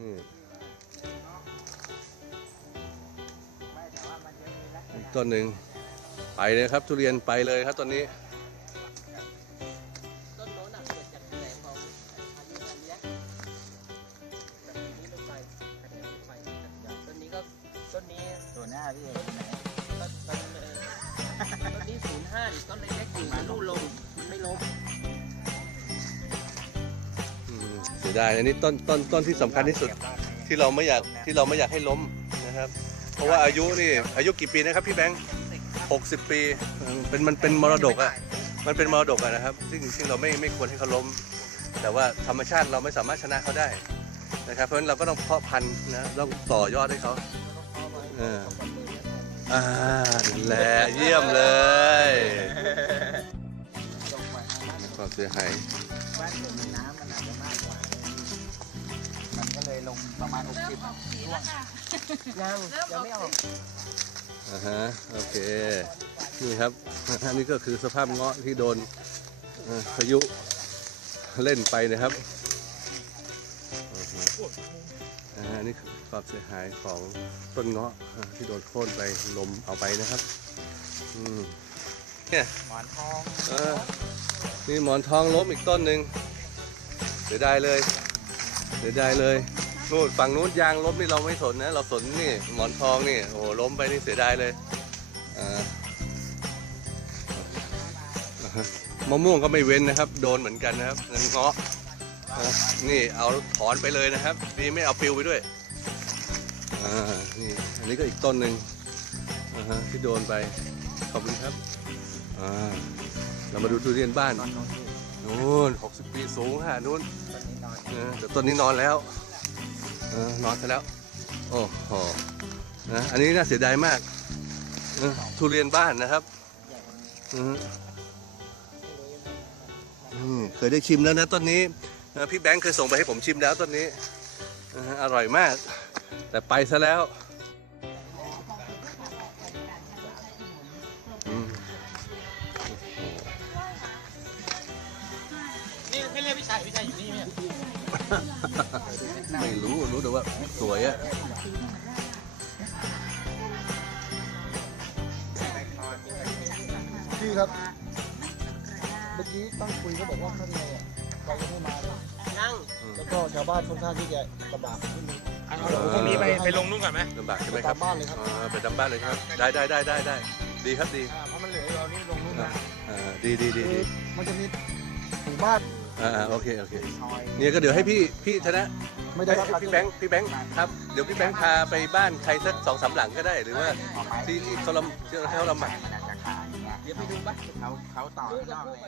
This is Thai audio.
อีกต้นหนึ่งไปเลยครับทุเรียนไปเลยครับต้นนี้ต้นโน้นเกิดจากแสงของอันนี้แบบนี้ลงไปต้นนี้ก็ต้นนี้ตัวหน้าพี่ต้นนี้05ต้นเล็กๆอยู่ลู่ลงไม่ล้มเสียดายอันนี้ต้นที่สำคัญที่สุดที่เราไม่อยากให้ล้มนะครับเพราะว่าอายุกี่ปีนะครับพี่แบงค์60 ปีมันเป็นมรดกอ่ะมันเป็นมรดกอ่ะนะครับซึ่งเราไม่ควรให้เขาล้มแต่ว่าธรรมชาติเราไม่สามารถชนะเขาได้นะครับเพราะฉะนั้นเราก็ต้องเพาะพันธุ์นะต้องต่อยอดให้เขาแหละเยี่ยมเลยความเสียหายบ้านผมน้ำมันอาจจะมากกว่ามันก็เลยลงประมาณ60ช่วงยังไม่ออกโอเคนี่ครับอันนี้ก็คือสภาพเงาะที่โดนพายุเล่นไปนะครับอันนี้ความเสียหายของต้นเงาะที่โดนโค่นไปลมเอาไปนะครับเนี่ยหมอนทองนี่หมอนทองล้มอีกต้นหนึ่งเสียดายเลยนู่นฝั่งนู้นยางล้มนี่เราไม่สนนะเราสนนี่หมอนทองนี่โอ้ล้มไปนี่เสียดายเลยมะม่วงก็ไม่เว้นนะครับโดนเหมือนกันนะครับเงาะนี่เอาถอนไปเลยนะครับดีไม่เอาปลิวไปด้วยนี่อันนี้ก็อีกต้นหนึ่งที่โดนไปขอบคุณครับเรามาดูทุเรียนบ้านนู้น60 ปีสูงนู้นแต่ต้นนี้นอนแล้วนอนซะแล้วโอ้โหอันนี้น่าเสียดายมากทุเรียนบ้านนะครับเคยได้ชิมแล้วนะต้นนี้พี่แบงค์เคยส่งไปให้ผมชิมแล้วต้นนี้อร่อยมากแต่ไปซะแล้วนี่ไม่เรียกพี่ชายอยู่นี่ไหมไม่รู้แต่ว่าสวยอะพี่ครับเมื่อกี้ตั้งคุยก็บอกว่าข้างในเขายังไม่มาเลยนั่งแล้วก็ชาวบ้านค่อนข้างที่จะลำบากนิดนึงพรุ่งนี้ไปลงนู่นก่อนไหมลำบากใช่ไหมครับบ้านเลยครับไปทำบ้านเลยครับได้ดีครับดีเพราะมันเหลือเรานี่ลงนู่นนะดีมันจะมีหมู่บ้านโอเคเนี่ยก็เดี๋ยวให้พี่ธนะไม่ได้พี่แบงค์ครับเดี๋ยวพี่แบงค์พาไปบ้านใครสัก2-3 หลังก็ได้หรือว่าที่เขาลำบากเดี๋ยวไปดูบ้านเขาต่อนอกเลย